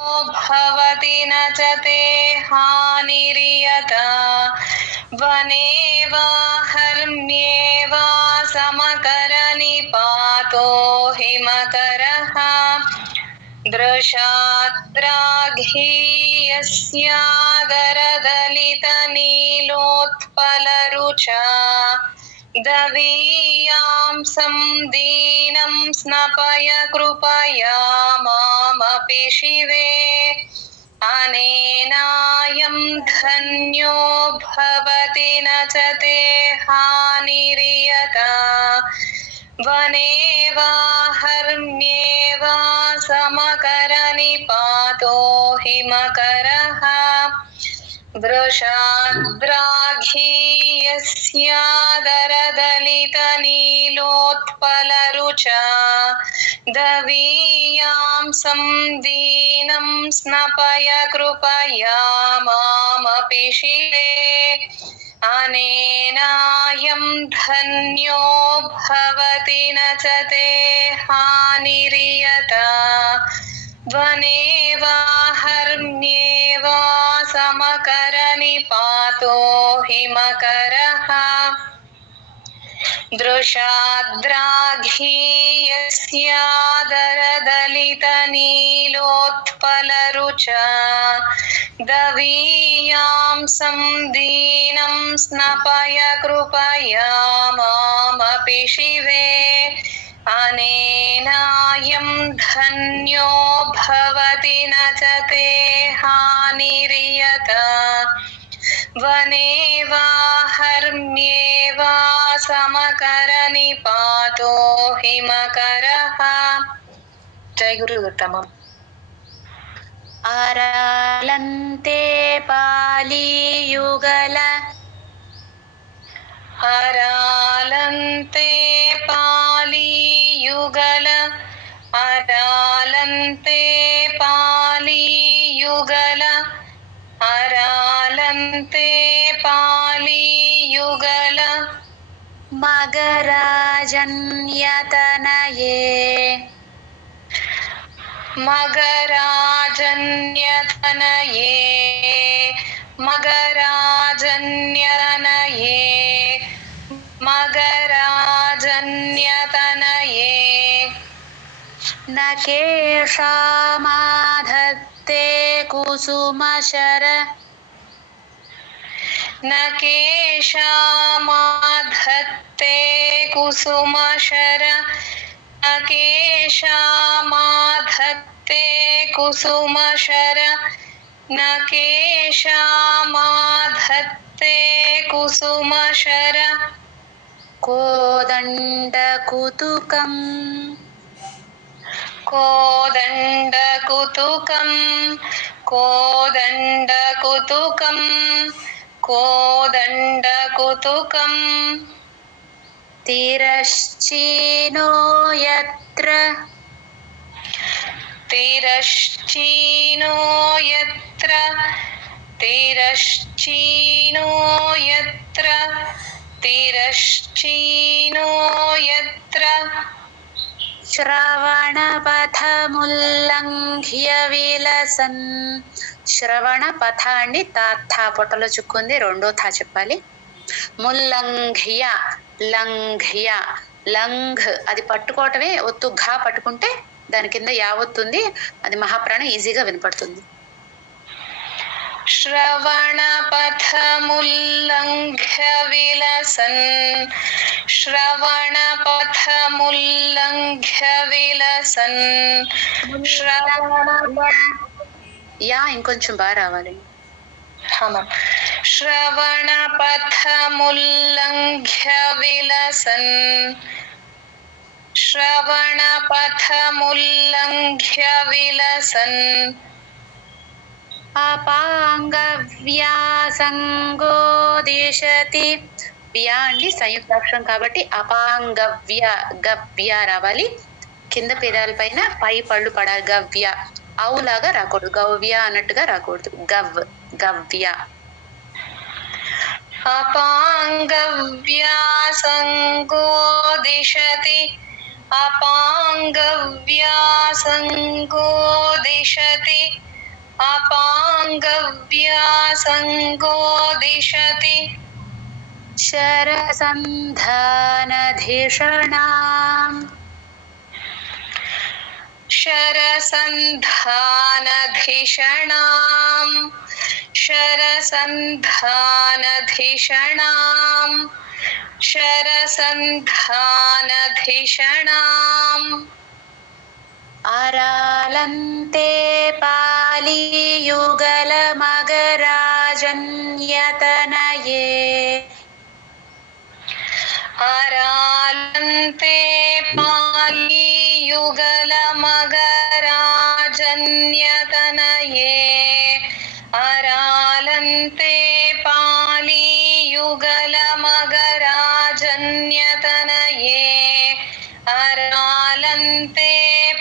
भवति न च ते हानिर्यथा वने वा हर्म्ये वा समकरनिपातो हिमकरः दृशाद्राघ्यस्यादरदलितनीलोत्पलरुचा दवीयांसं दीनं स्नपय कृपया मामपि शिवे अनेनायं धन्यो भवति न च ते हानिर्यथा वने वा हर्म्ये वा समकरनिपातो हिमकरः वृषाद्राघ्यस्यादरदलितनीलोत्पलरुचा दवीयांसं दीनं स्नपय कृपया मामपि शिवे अनेनायं धन्यो भवति न च ते हानिर्यथा वने वा हर्म्ये वा समकरनिपातो हिमकरः दृशाद्राघ्यस्यादरदलितनीलोत्पलरुचा दवीयांसं दीनं स्नपय कृपया मामपि शिवे अनेनायं धन्यो भवति न च ते हानिर्यथा वने वा हर्म्ये वा समकरनिपातो हिमकरः जय गुरुदत्तमम् आरालन्ते पालियुगल अरालन्ते पालियुगल अरालन्ते पालियुगल अरालन्ते पालियुगल मगराजन्यतनये मगराजन्यतनये मगराजन्यतनये मगराजन्यतनये न केषामाधत्ते कुसुमशर न केषामाधत्ते कुसुमशर न केषामाधत्ते कुसुमशर न केषामाधत्ते कुसुमशर कोदण्डकुतुकम् कोदण्डकुतुकम् कोदण्डकुतुकम् कोदण्डकुतुकम् तिरश्चीनो यत्र तिरश्चीनो यत्र तिरश्चीनो यत्र तिरश्चीनो यत्र శ్రవణపథముల్లంఘ్య విలసన్. శ్రవణ పథ అండి, తా పొట్టలో చుక్కుంది, రెండో థా చెప్పాలి. ముల్లంఘ్య లంఘ్య లంఘ్ అది పట్టుకోవటమే ఒత్తు, ఘా పట్టుకుంటే దాని కింద యావత్తుంది, అది మహాప్రాణం ఈజీగా వినపడుతుంది. श्रवणपथमुल्लङ्घ्य विलसन् श्रवणपथमुल्लङ्घ्य विलसन् యా ఇంకొంచెం బాగా రావాలి. श्रवणपथमुल्लङ्घ्य विलसन् श्रवणपथमुल्लङ्घ्य विलसन् అపాంగవ్యాసంగో దిశతి. వ్యా అండి సంయుక్తాక్షరం కాబట్టి అపాంగవ్య గవ్య రావాలి. కింద పెదాల పైన పై పళ్ళు పడాలి. గవ్య అవులాగా రాకూడదు, గవ్య అన్నట్టుగా రాకూడదు. గవ్ గవ్య. అపాంగవ్యాసంగో దిశతి అపాంగవ్యాసంగో దిశతి अपाङ्गव्यासङ्गो दिशति शरसन्धानधिषणाम् शरसन्धानधिषणाम् शरसन्धानधिषणाम् शरसन्धानधिषणाम् अरालन्ते पालीयुगलमगराजन्यतनये अरालन्ते पालीयुगलमगराजन्यतनये अरालन्ते पालीयुगलमगराजन्यतनये अरालन्ते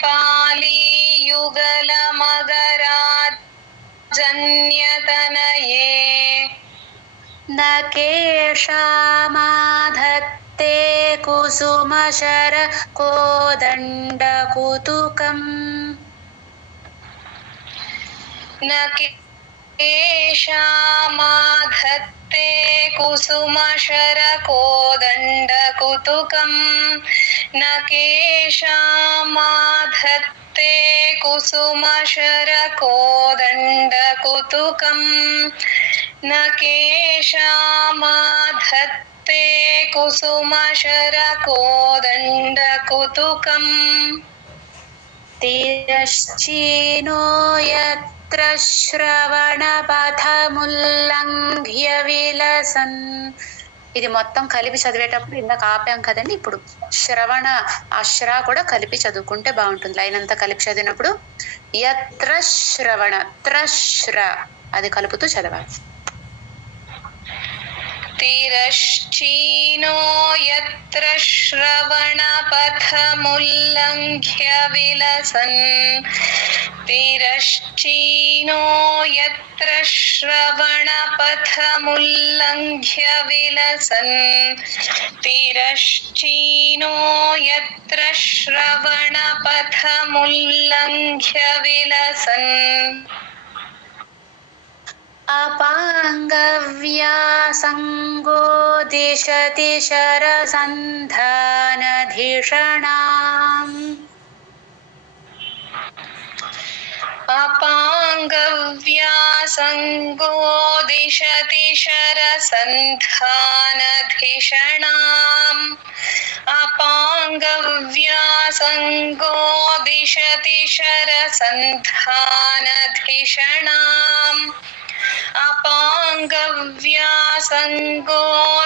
पालीयुगलमगराजन्यतनये न केषामाधत्ते कुसुमशर कोदण्डकुतुकम् न केषामाधत्ते कुसुमशरकोदण्डकुतुकम् न केषामाधत्ते कुसुमशरकोदण्डकुतुकम् न केषामाधत्ते कुसुमशरकोदण्डकुतुकम् तिरश्चीनो यत्र శ్రవణపథముల్లంఘ్య విలసన్. ఇది మొత్తం కలిపి చదివేటప్పుడు ఇందాక ఆపాం కదండి, ఇప్పుడు శ్రవణ అశ్ర కూడా కలిపి చదువుకుంటే బాగుంటుంది. లైన్ అంతా కలిపి చదివినప్పుడు యత్ర శ్రవణ త్రశ్ర అది కలుపుతూ చదవాలి. तिरश्चीनो यत्र श्रवणपथमुल्लङ्घ्य विलसन् तिरश्चीनो यत्र श्रवणपथमुल्लङ्घ्य विलसन् तिरश्चीनो यत्र श्रवणपथमुल्लङ्घ्य विलसन् अपाङ्गव्यासङ्गो दिशति शरसन्धानधिषणाम् अपाङ्गव्यासङ्गो दिशति शरसन्धानधिषणाम् अपाङ्गव्यासङ्गो दिशति शरसन्धानधिषणाम् अपाङ्गव्यासङ्गो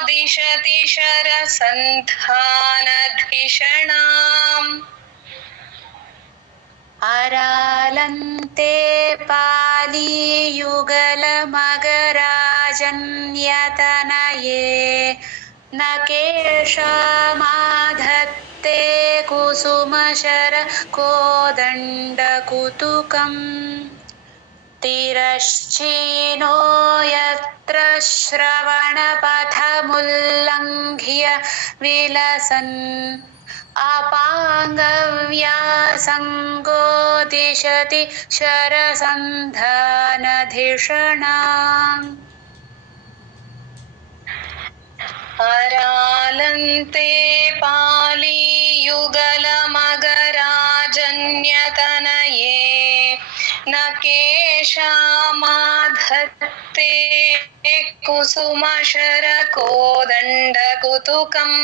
दिशति शरसन्धानधिषणाम् अरालन्ते पालीयुगलमगराजन्यतनये न केषामाधत्ते कुसुमशर कोदण्डकुतुकम् तिरश्चीनो यत्र श्रवणपथमुल्लङ्घ्य विलसन् अपाङ्गव्यासङ्गो दिशति शरसन्धानधिषणाम् अरालन्ते पालीयुगलमगराजन्यतनये न केषामाधत्ते कुसुमशरकोदण्डकुतुकम्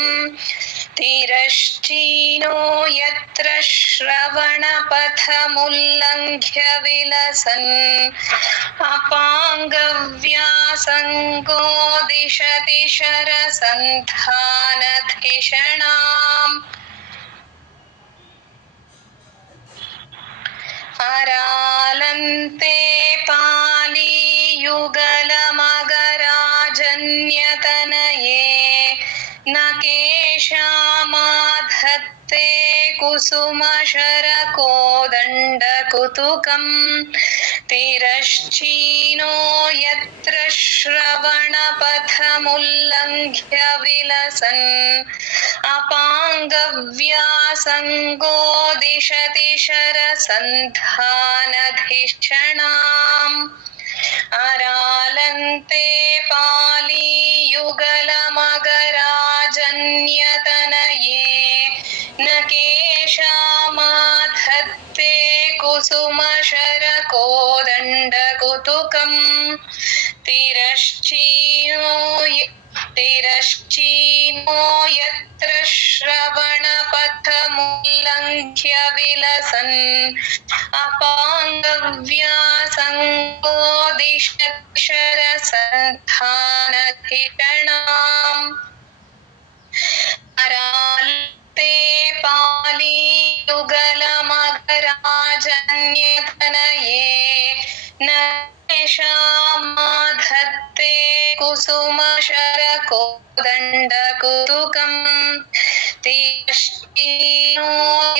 तिरश्चीनो यत्र श्रवणपथमुल्लङ्घ्य विलसन् अपाङ्गव्यासङ्गो दिशति शरसन्धानधिषणाम् अरालन्ते पालीयुगलमगराजन्यतनये न केषामाधत्ते कुसुमशरकोदण्डकुतुकम् तिरश्चीनो यत्र श्रवणपथमुल्लङ्घ्य विलसन् अपाङ्गव्यासङ्गो अपाङ्गव्यासङ्गो दिशति शरसन्धानधिषणाम् अरालन्ते पालीयुगलमगराजन्यतनये न केशामाधत्ते कुसुमशरकोदण्डकुतुकम् तिरश्चीनो यत्र श्रवणपथमुल्लङ्घ्य विलसन् अपाङ्गव्यासङ्गो दिशति शरसन्धानधिषणाम् अरालते पालीयुगलमगराजन्यतनये न केशामाधत्ते कुसुमशरकोदण्डकुतुकम् तिरश्चीनो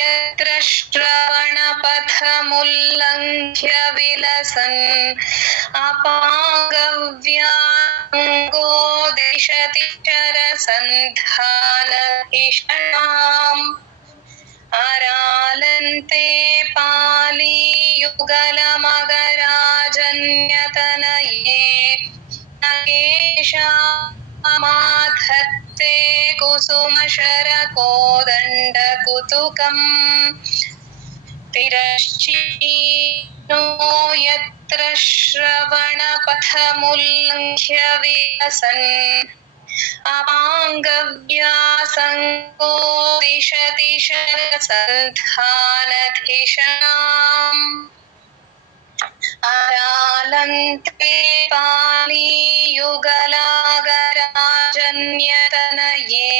यत्र श्रवणपथमुल्लङ्घ्य विलसन् अपाङ्गव्यासङ्गो दिशति शरसन्धानधिषणाम् अरालन्ते पालीयुगलमगराजन्यतनये न केशामाधत्ते कुसुमशरकोदण्डकुतुकम् तिरश्चीनो यत्र श्रवणपथमुल्लङ्घ्य विलसन् अपाङ्गव्यासङ्गो दिशति शरसन्धानधिषणाम् अरालन्ते पालीयुगलमगराजन्यतनये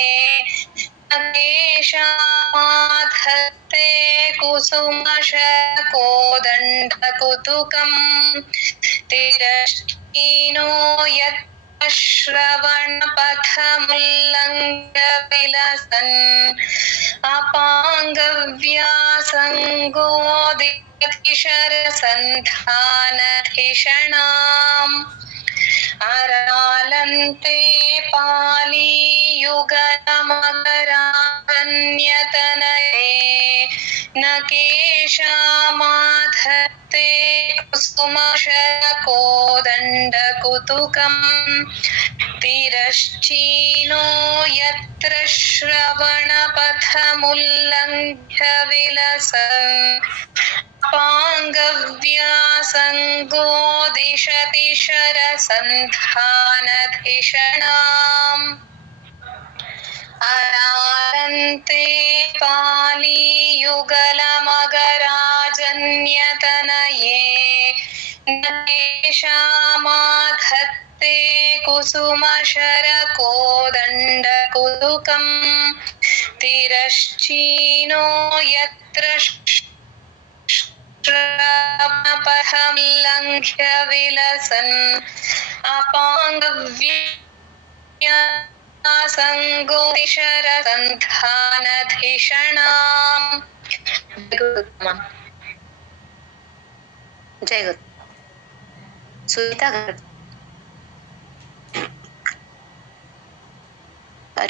न केशामाधत्ते कुसुमशरकोदण्डकुतुकम् तिरश्चीनो यत्र श्रवणपथमुल्लङ्घ्य विलसन् अपाङ्गव्यासङ्गो दिशति शरसन्धानधिषणाम् अरालन्ते पालीयुगलमगराजन्यतनये न केशामाधत्ते कुसुमशरकोदण्डकुतुकम् तिरश्चीनो यत्र श्रवणपथमुल्लङ्घ्य विलसन् अपाङ्गव्यासङ्गो दिशति शरसन्धानधिषणाम् अरालन्ते पालीयुगलमगराजन्यतनये न केशामाधत्ते कुसुमशरकोदण्डकुतुकम् तिरश्चीनो यत्र श्रवणपथमुल्लङ्घ्य विलसन् अपाङ्गव्यासङ्गो शरसन्धानधिषणाम् జై గురు సునీత గారు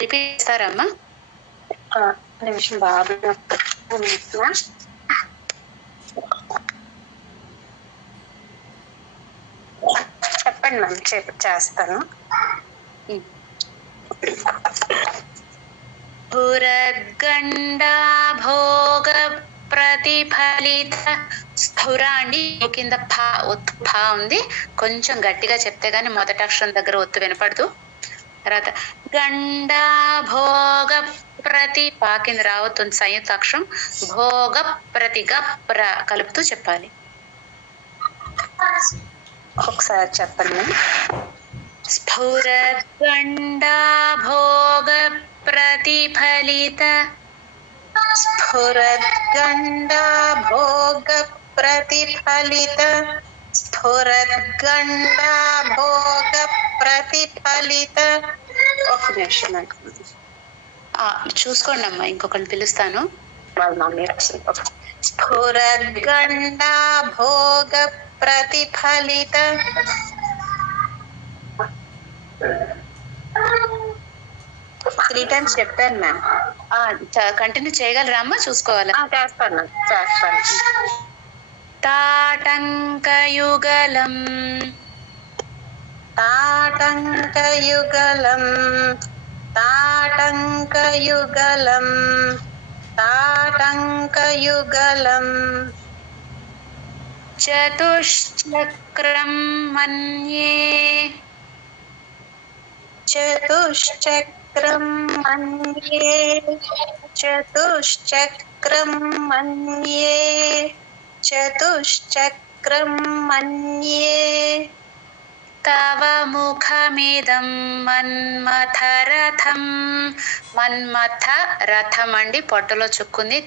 రిపీట్ చేస్తారమ్మా? నిమిషం బాబు చెప్పండి మ్యామ్, చేస్తాను. పురద్గండా భోగ ప్రతిఫలిత స్ఫుర అండి. కింద ఒత్తు ఫా ఉంది, కొంచెం గట్టిగా చెప్తే గానీ మొదటి అక్షరం దగ్గర ఒత్తు వినపడదు. తర్వాత గండా భోగ ప్రతి పా కింద రావతుంది సంయుక్త అక్షరం. భోగ ప్రతి గప్ర కలుపుతూ చెప్పాలి. ఒకసారి చెప్పండి. స్ఫురద్గండా భోగ ప్రతిఫలిత స్ఫురద్గండా భోగ ప్రతిఫలిత స్ఫురద్గండా భోగ ప్రతిఫలిత. ఒక నిమిషం చూసుకోండి అమ్మా, ఇంకొకరిని పిలుస్తాను. స్ఫురద్గండా భోగ ప్రతిఫలిత 3 times చెప్పాను మ్యామ్. కంటిన్యూ చేయగలరా అమ్మ? చూసుకోవాలా? చేస్తాను. తాటంకయుగలం తాటంకయుగలం తాటంకయుగలం తాటంకయుగలం చతుశ్చక్రం మన్యే చతుశ్చక్రం మన్యే చతుశ్చక్రం మన్యే చతుశ్చక్రం మన్యే తవ ముఖమిదం మన్మథరథం. మన్మథ రథం అండి, పొట్టలో చుక్కుంది.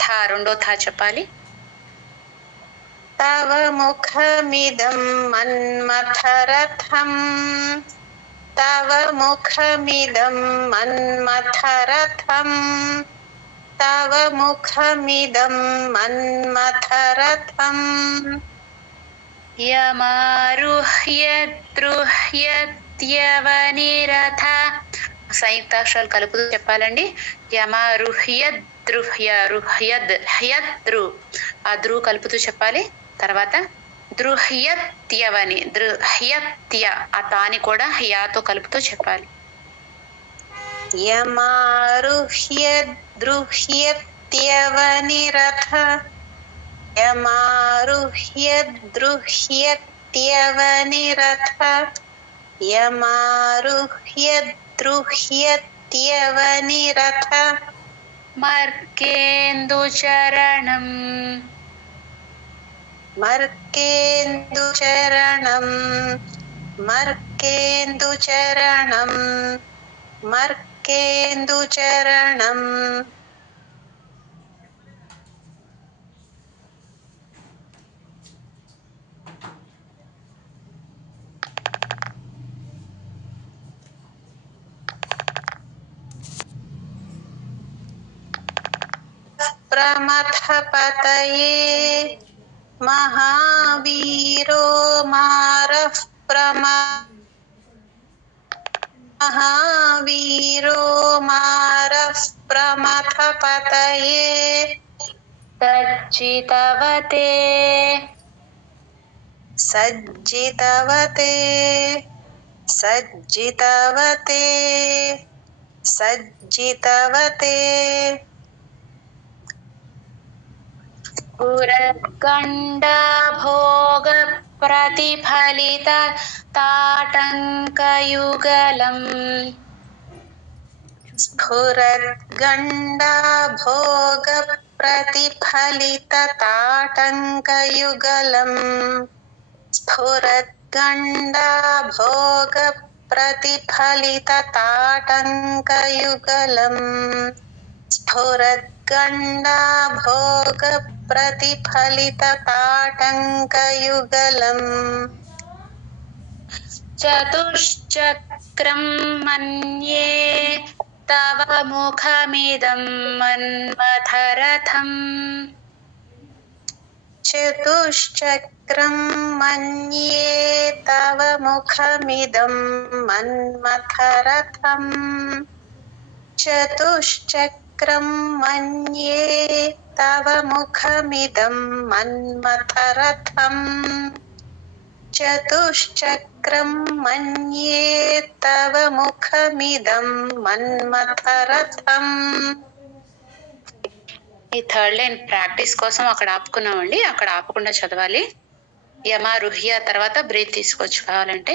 థ రెండో థ చెప్పాలి. తవ ముఖమిదం మన్మథరథం తవ ముఖమిదం మన్మథరథం తవ ముఖమిదం మన్మథరథం యమారుహ్యద్రుహ్యత్యవనిరథ. సంయుక్తాక్షరాలు కలుపుతూ చెప్పాలండి. యమారుహ్యద్రుహ్యరుహ్యద్ హ్యద్రు, ఆ ద్రు కలుపుతూ చెప్పాలి. తర్వాత దృహ్యత్యవని దృహ్యత్య, ఆ తాని కూడా యాతో కలుపుతూ చెప్పాలి. యమారుహ్యద్రుహ్యత్యవనిరథ యమారుహ్యద్రుహ్యత్యవనిరథ యమారుహ్యద్రుహ్యత్యవనిరథ మర్కేందుచరణం మర్కేందుచరణం మర్కేందుచరణం మర్కేందుచరణం ప్రమథపతయే మహావీరో మారః మహావీరో మారః ప్రమథపతయే సజ్జితవతే సజ్జితవతే సజ్జితవతే సజ్జితవతే పురగండా భోగ ప్రతిఫలిత తాటంకయుగలం స్ఫురద్గండా భోగ ప్రతిఫలిత తాటంకయుగలం స్ఫురద్గండా భోగ ప్రతిఫలిత తాటంకయుగలం స్ఫురద్గండా భోగ ప్రతిఫలిత తాటంకయుగలం చతుశ్చక్రం మన్యే తవ ముఖమిదం మన్మథరథం చతుశ్చక్రం మన్యే తవ ముఖమిదం మన్మథరథం చతుశ్చక్రం మన్యే తవ ముఖమిదం మన్మథరథం చతుశ్చక్రం మన్యే తవ ముఖమిదం మన్మథరథం. ఈ థర్డ్ లైన్ ప్రాక్టీస్ కోసం అక్కడ ఆపుకున్నామండి, అక్కడ ఆపకుండా చదవాలి. యమారుహ్య తర్వాత బ్రీత్ తీసుకోవచ్చు కావాలంటే,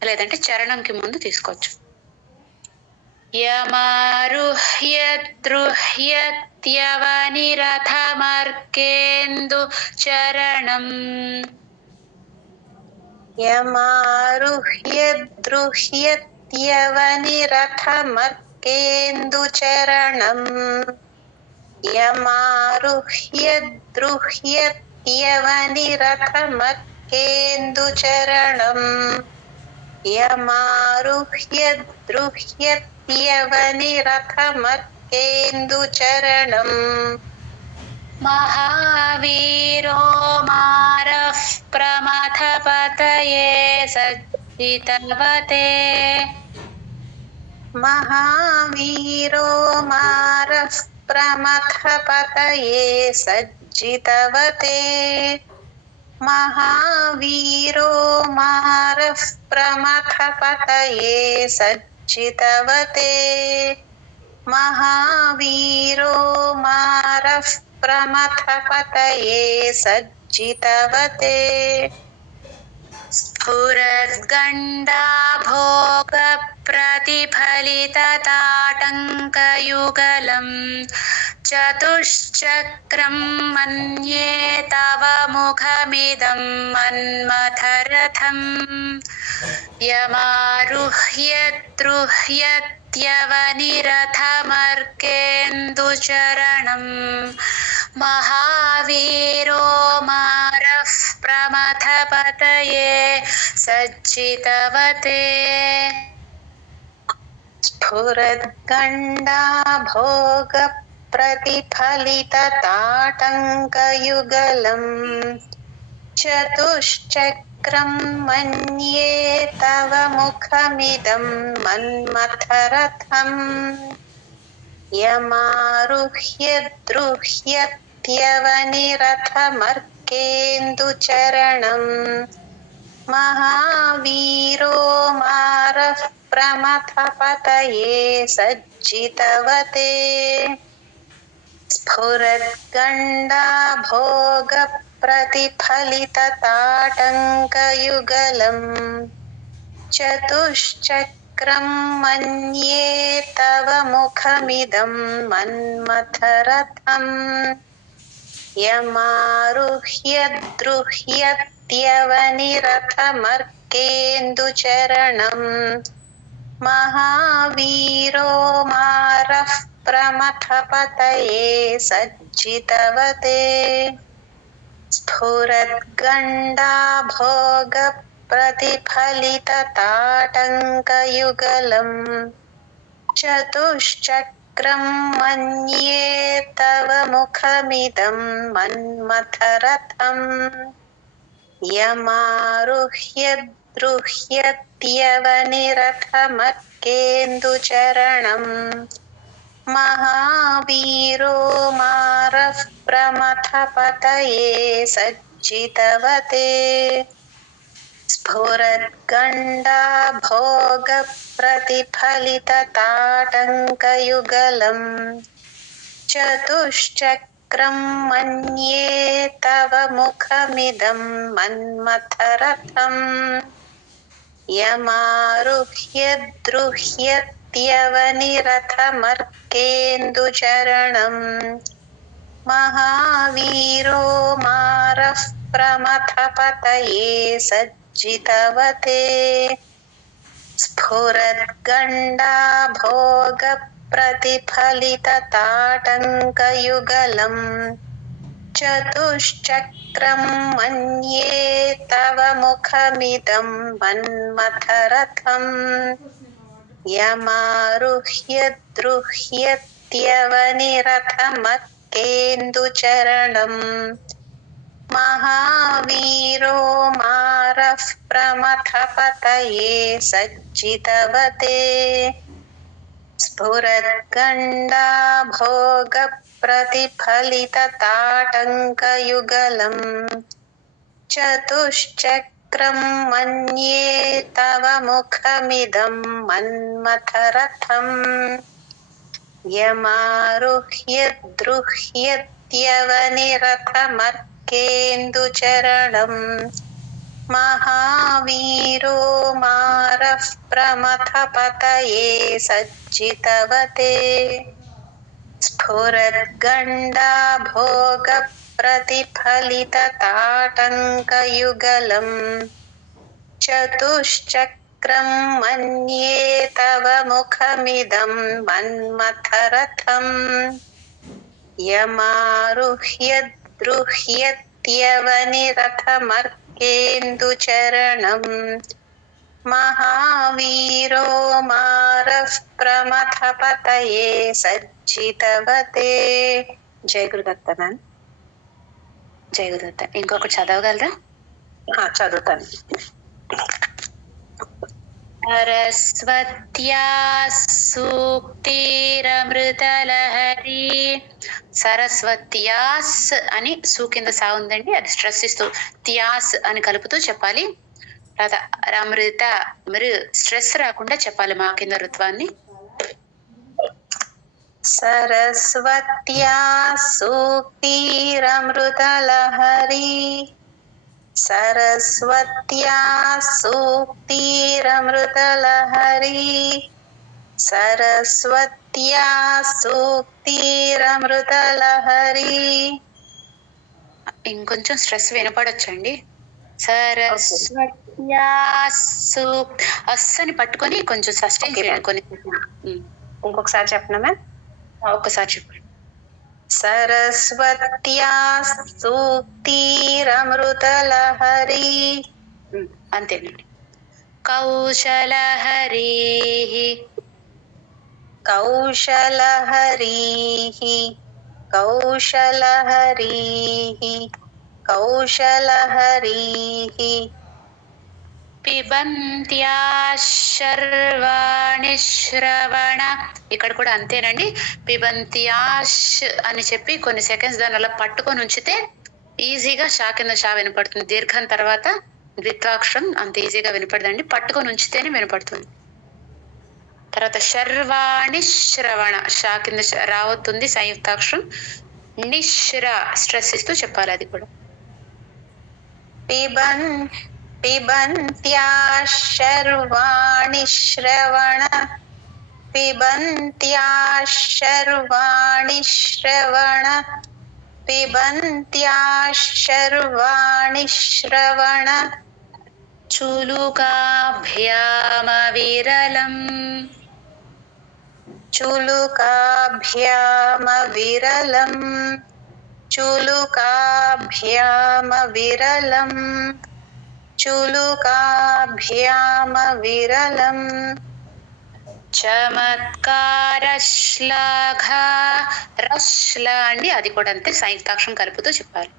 లేదంటే చరణంకి ముందు తీసుకోవచ్చు. యమారుహ్యద్రుహ్యత్యవనిరథమర్కేందు చరణం యమారుహ్యద్రుహ్యత్యవనిరథమర్కేందుచరణం యమారుహ్యద్రుహ్యత్యవనిరథమర్కేందుచరణం యమారుహ్యద్రుహ్యత్యవనిరథమర్కేందుచరణం మహావీరో మారః ప్రమథపతయే సజ్జితవతే महावीरो मारः प्रमथपतये सज्जितवते महावीरो मारः प्रमथपतये सज्जितवते महावीरो मारः प्रमथपतये सज्जितवते स्फुरद्गण्डाभोगप्रतिफलितताटङ्कयुगलम् चतुश्चक्रं मन्ये तव मुखमिदं मन्मथरथम् यमारुह्य द्रुह्यत्यवनिरथमर्केन्दुचरणम् महावीरो मारः प्रमथपतये सज्जितवते स्फुरद्गण्डाभोगप्रतिफलितताटङ्कयुगलम् चतुश्चक्रं मन्ये तव मुखमिदं मन्मथरथम् यमारुह्य द्रुह्यत्यवनिरथमर्केन्दुचरणम् महावीरो मारः प्रमथपतये सज्जितवते स्फुरद्गण्डाभोगप्रतिफलितताटङ्कयुगलम् चतुश्चक्रं मन्ये तव मुखमिदं मन्मथरथम् यमारुह्य द्रुह्यत्यवनिरथमर्केन्दुचरणम् महावीरो मारः प्रमथपतये सज्जितवते स्फुरद्गण्डाभोगप्रतिफलितताटङ्कयुगलम् चतुश्चक्रं मन्ये तव मुखमिदं मन्मथरथम् यमारुह्य द्रुह्यत्यवनिरथमर्केन्दुचरणम् महावीरो मारः प्रमथपतये सज्जितवते स्फुरद्गण्डाभोगप्रतिफलितताटङ्कयुगलम् चतुश्चक्रं मन्ये तव मुखमिदं मन्मथरथम् यमारुह्य द्रुह्यत्यवनिरथमर्केन्दुचरणम् महावीरो मारः प्रमथपतये सज्जितवते स्फुरद्गण्डाभोगप्रतिफलितताटङ्कयुगलम् चतुश्चक्रं मन्ये तव मुखमिदं मन्मथरथम् यमारुह्य द्रुह्यत्यवनिरथमर्केन्दुचरणम् महावीरो मारः प्रमथपतये सज्जितवते स्फुरद्गण्डाभोगप्रतिफलितताटङ्कयुगलम् चतुश्चक्रं मन्ये तव मुखमिदं मन्मथरथम् यमारुह्य द्रुह्यत्यवनिरथमर्केन्दुचरणम् महावीरो मारः प्रमथपतये सज्जितवते स्फुरद्गण्डाभोगप्रतिफलितताटङ्कयुगलम् चतुश्चक्रं मन्ये तव मुखमिदं मन्मथरथम् यमारुह्य द्रुह्यत्यवनिरथमर्केन्दुचरणम् महावीरो मारः प्रमथपतये सज्जितवते जय गुरुदत्त मैम జై గురుదత్త. ఇంకొకటి చదవగలరా? చదువుతాను. సరస్వత్యా సూక్తిరమృతలహరి. సరస్వత్యాస్ అని సూ కింద సా ఉందండి, అది స్ట్రెస్ ఇస్తూ త్యాస్ అని కలుపుతూ చెప్పాలి. తర్వాత అమృత మృ స్ట్రెస్ రాకుండా చెప్పాలి మా కింద రుత్వాన్ని. సరస్వత్యా సూక్తిరమృతలహరి. సరస్వత్యా సూక్తిరమృతలహరి. సరస్వత్యా సూక్తిరమృతలహరి. ఇంకొంచెం స్ట్రెస్ వినపడొచ్చండి. సరస్వత్యా సూక్ అస్ అని పట్టుకొని కొంచెం సస్టైన్ చేయండి కొన్ని. ఇంకొకసారి చెప్పనా మ్యామ్? ఒక్కసారి చెప్పండి. సరస్వత్యా సూక్తిరమృతలహరి. అంతేనండి. కౌశలహరి. కౌశలహరి. కౌశలహరి. కౌశలహరి. పిబంత్యా శర్వాణి శ్రవణ. ఇక్కడ కూడా అంతేనండి. పిబంత్యాష్ అని చెప్పి కొన్ని సెకండ్స్ దాని అలా పట్టుకొని ఉంచితే ఈజీగా షా కింద షా వినపడుతుంది. దీర్ఘం తర్వాత ద్విత్వాక్షరం అంత ఈజీగా వినపడదండి, పట్టుకొని ఉంచితేనే వినపడుతుంది. తర్వాత శర్వాణి శ్రవణ షా కింద రావుతుంది సంయుక్తాక్షరం. నిశ్ర స్ట్రెస్ ఇస్తూ చెప్పాలి అది కూడా. పిబంత్యా శర్వాణి శ్రవణ. పిబంత్యా శర్వాణి శ్రవణ. పిబంత్యా శర్వాణి శ్రవణ. చులుకాభ్యామ విరలం. చులుకాభ్యామ విరలం. చులుకాభ్యామ విరలం. చులుకాభ్యామ విరలం. చమత్కార శ్లాఘ రశ్ల అండి, అది కూడా అంతే సంయుక్తాక్షరం కలుపుతూ చెప్పాలి.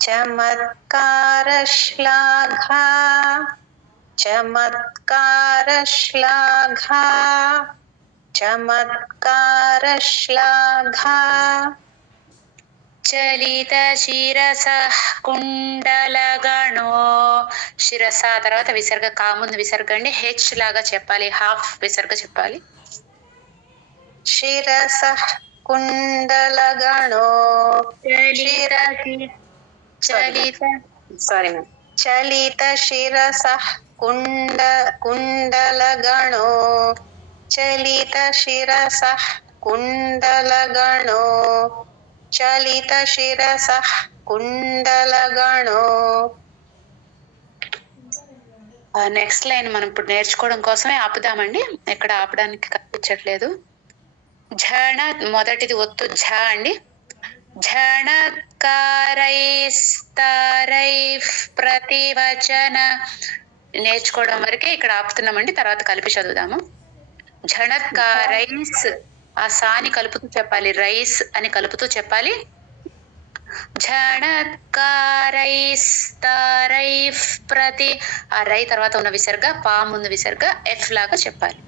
చమత్కార శ్లాఘ. చమత్కార శ్లాఘ. చమత్కార శ్లాఘ. చలిత శిరస కుండలగణో. శిరస తర్వాత విసర్గ, కా ముందు విసర్గ అండి, హెచ్ లాగా చెప్పాలి, హాఫ్ విసర్గ చెప్పాలి. శిరస కుండలగణో. చలిత సారీ మ్యామ్. చలిత శిరస కుండలగణో. చలిత శిరస కుండలగణో. చలిత శిరస కుండలగణో. నెక్స్ట్ లైన్ మనం ఇప్పుడు నేర్చుకోవడం కోసమే ఆపుదామండి, ఎక్కడ ఆపడానికి కనిపించట్లేదు. ఝణ మొదటిది ఒత్తు ఝ అండి. ఝణత్కారైస్తారై ప్రతివచన నేర్చుకోవడం వరకే ఇక్కడ ఆపుతున్నామండి, తర్వాత కలిపి చదువుదాము. ఝణత్కారైస్ ఆ సాని కలుపుతూ చెప్పాలి, రైస్ అని కలుపుతూ చెప్పాలి. ఝణత్కారైస్తారై ప్రతి ఆ రై తర్వాత ఉన్న విసర్గ, పా ముందు విసర్గ, ఎఫ్ లాగా చెప్పాలి.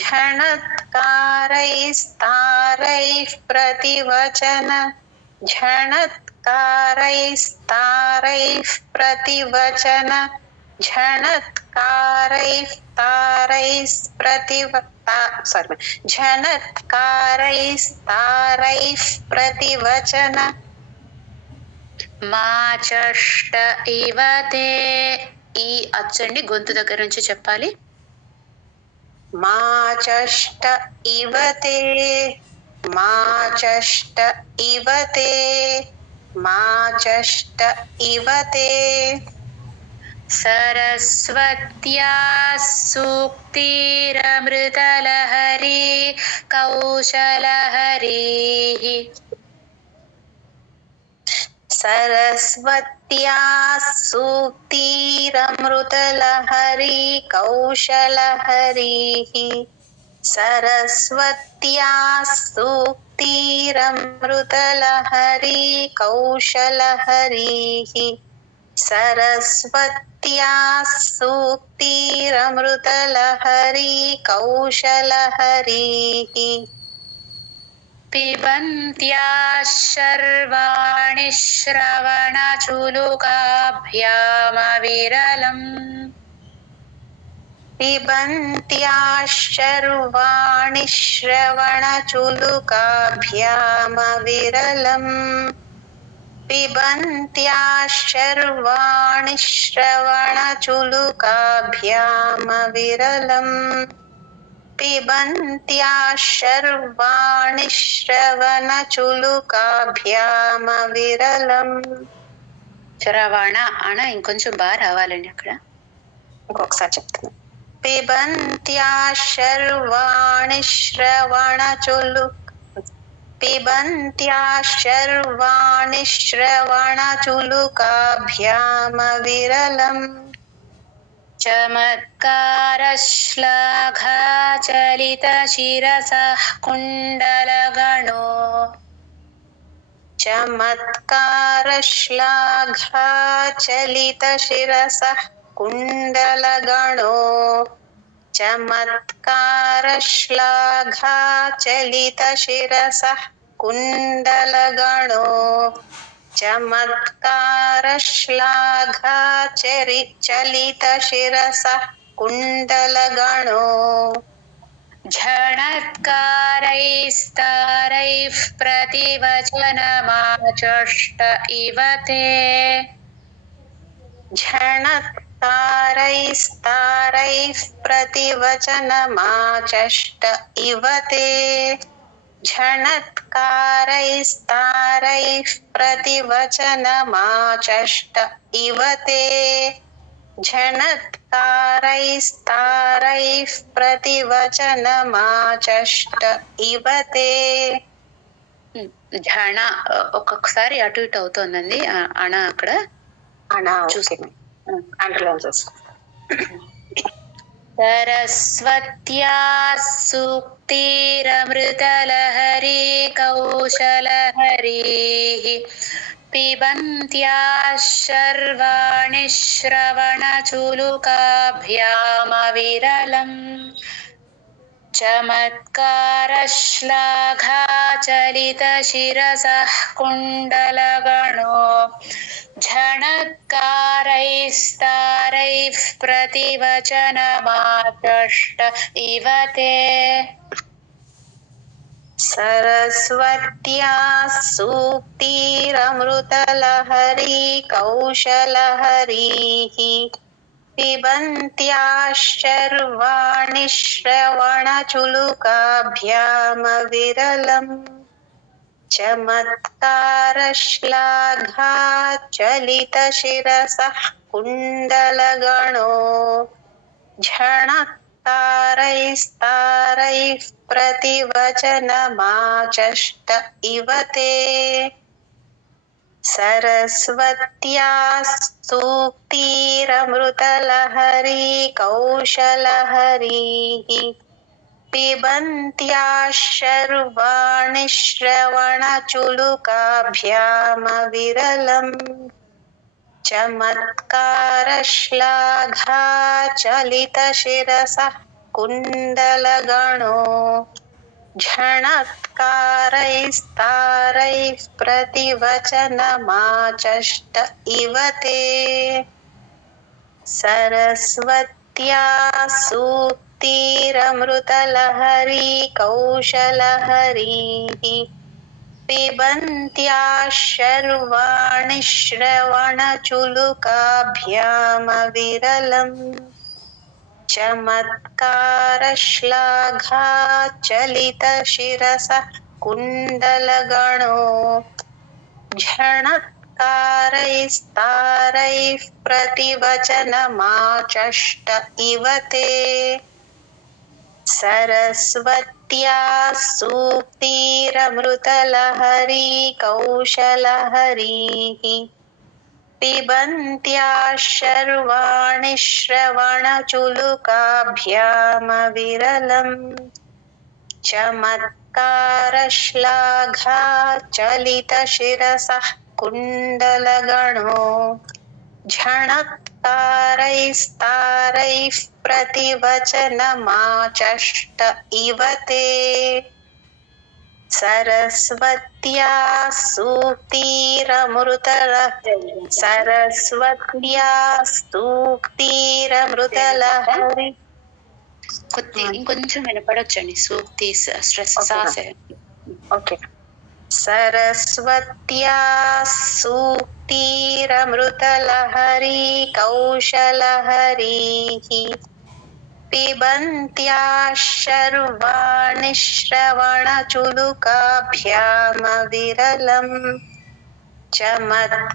ఝణత్కారైస్తారై ప్రతివచన. ఝణత్కారైస్తారై ప్రతివచన. ఝణత్కారైస్తారై ఝణత్కారైస్తారై ప్రతివచన. మాచష్ట ఇవతే ఈ అచ్చండి గొంతు దగ్గర నుంచి చెప్పాలి. మాచష్ట ఇవతే. మాచష్ట ఇవతే. మాచష్ట ఇవతే. సరస్వత్యా సూక్తిరమృతలహరి కౌశలహరి. సరస్వత్యా సూక్తిరమృతలహరి కౌశలహరి. సరస్వత్యా సూక్తిరమృతలహరి కౌశలహరి. सरस्वत्या सूक्तिरमृतलहरी कौशलहरीः पिबन्त्याः शर्वाणि श्रवणचुलुकाभ्यामविरलम् पिबन्त्याः शर्वाणि श्रवणचुलुकाभ्यामविरलम् पिबन्त्याः शर्वाणि श्रवणचुलुकाभ्यामविरलम् पिबन्त्याः शर्वाणि श्रवणचुलुकाभ्यामविरलम् శ్రవణ అన ఇంకొంచెం బాగా రావాలండి అక్కడ. ఇంకొకసారి చెప్తాను. పిబన్త్యాः శర్వాణి శ్రవణచులుకాభ్యామవిరలम् చమత్కారశ్లాఘాచలితశిరసః కుండలగణో చమత్కారశ్లాఘాచలితశిరసః కుండలగణో చమత్కారశ్లాఘాచలితశిరసః కుండలగణో చమత్కారశ్లాఘాచలితశిరసః కుండలగణో झणत्कारैस्तारैः प्रतिवचनमाचष्ट इव ते झणत्कारैस्तारैः प्रतिवचनमाचष्ट इव ते झणत्कारैस्तारैः प्रतिवचनमाचष्ट इव ते झणत्कारैस्तारैः प्रतिवचनमाचष्ट इव ते ఝణ ఒక్కొక్కసారి అటు ఇటు అవుతోందండి అణ అక్కడ చూసి అండర్లైన్ చేసుకో. సరస్వత్యా సూక్తిరమృతలహరీ కౌశలహరీః పిబన్త్యాः శర్వాణి శ్రవణచులుకాభ్యామవిరలम् చమత్కారశ్లాఘాచలితశిరసః కుండలగణో झणत्कारैस्तारैः प्रतिवचनमाचष्ट इव ते सरस्वत्या सूक्तिरमृतलहरी कौशलहरीः पिबन्त्याः शर्वाणि श्रवणचुलुकाभ्यामविरलम् चमत्कारश्लाघाचलितशिरसः कुण्डलगणो झणत्कारैस्तारैः प्रतिवचनमाचष्ट इव ते सरस्वत्या सूक्तिरमृतलहरी कौशलहरीः पिबन्त्याः शर्वाणि श्रवणचुलुकाभ्यामविरलम् चमत्कारश्लाघाचलितशिरसः कुण्डलगणो झणत्कारैस्तारैः प्रतिवचनमाचष्ट इव ते सरस्वत्या सूक्तिरमृतलहरी कौशलहरीः पिबन्त्याः शर्वाणि श्रवणचुलुकाभ्यामविरलम् चमत्कारश्लाघाचलितशिरसः कुण्डलगणो झणत्कारैस्तारैः प्रतिवचनमाचष्ट इव ते सरस्वत्या सूक्तिरमृतलहरी कौशलहरीः पिबन्त्याः शर्वाणि श्रवणचुलुकाभ्यामविरलम् चमत्कारश्लाघाचलितशिरसः कुण्डलगणो झणत्कारैस्तारैः प्रतिवचनमाचष्ट इव ते सरस्वत्या सूक्तिरमृतलहरी ఇంకొంచెం వినపడొచ్చండి సూక్తి స్ట్రెస్ సాసే ఓకే सरस्वत्या सूक्तिरमृतलहरी कौशलहरीः पिबन्त्याः शर्वाणि श्रवणचुलुकाभ्यामविरलम् चमत्कारश्लाघा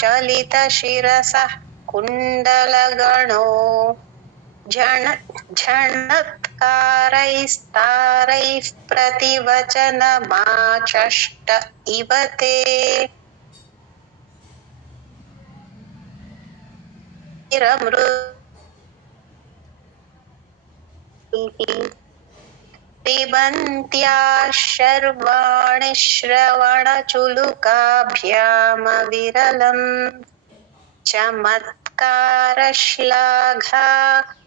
चलितशिरसः कुण्डलगणो झणत्कारैस्तारैः प्रतिवचनमाचष्ट इव ते पिबन्त्याः शर्वाणि श्रवणचुलुकाभ्यामविरलम् चमत्कारश्लाघा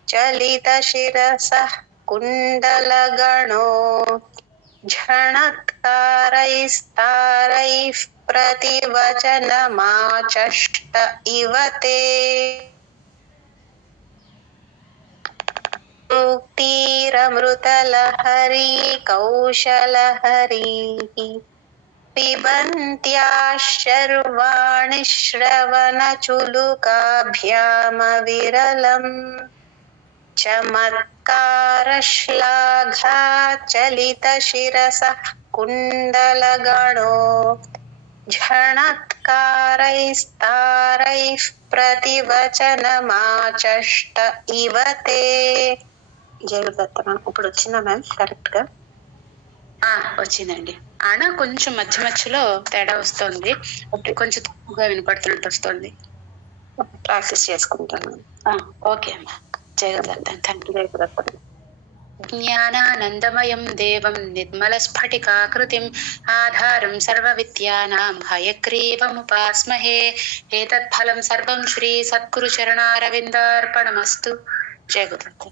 चलितशिरसः कुण्डलगणो झणत्कारैस्तारैः प्रतिवचनमाचष्ट इव ते सूक्तिरमृतलहरी कौशलहरीः पिबन्त्याः शर्वाणि श्रवणचुलुकाभ्यामविरलम् चमत्कारश्लाघा चलितशिरसः कुण्डलगणो झणत्कारैस्तारैः प्रतिवचनमाचष्ट इव ते జయదత్తన ఇప్పుడు వచ్చిందా మ్యామ్ కరెక్ట్ గా వచ్చిందండి అణ కొంచెం మధ్య మధ్యలో తేడా వస్తుంది కొంచెం తక్కువగా వినపడుతున్నట్టు వస్తుంది ప్రాక్టీస్ చేసుకుంటాను ఓకే అమ్మా జయదత్త థ్యాంక్ యూ జయదత్త జ్ఞానానందమయం దేవం నిర్మలస్ఫటికాకృతిం ఆధారం సర్వవిద్యానాం హయగ్రీవముపాస్మహే ఏతత్ఫలం సర్వం శ్రీ సద్గురు చరణారవిందార్పణమస్తు జయ గురుదత్త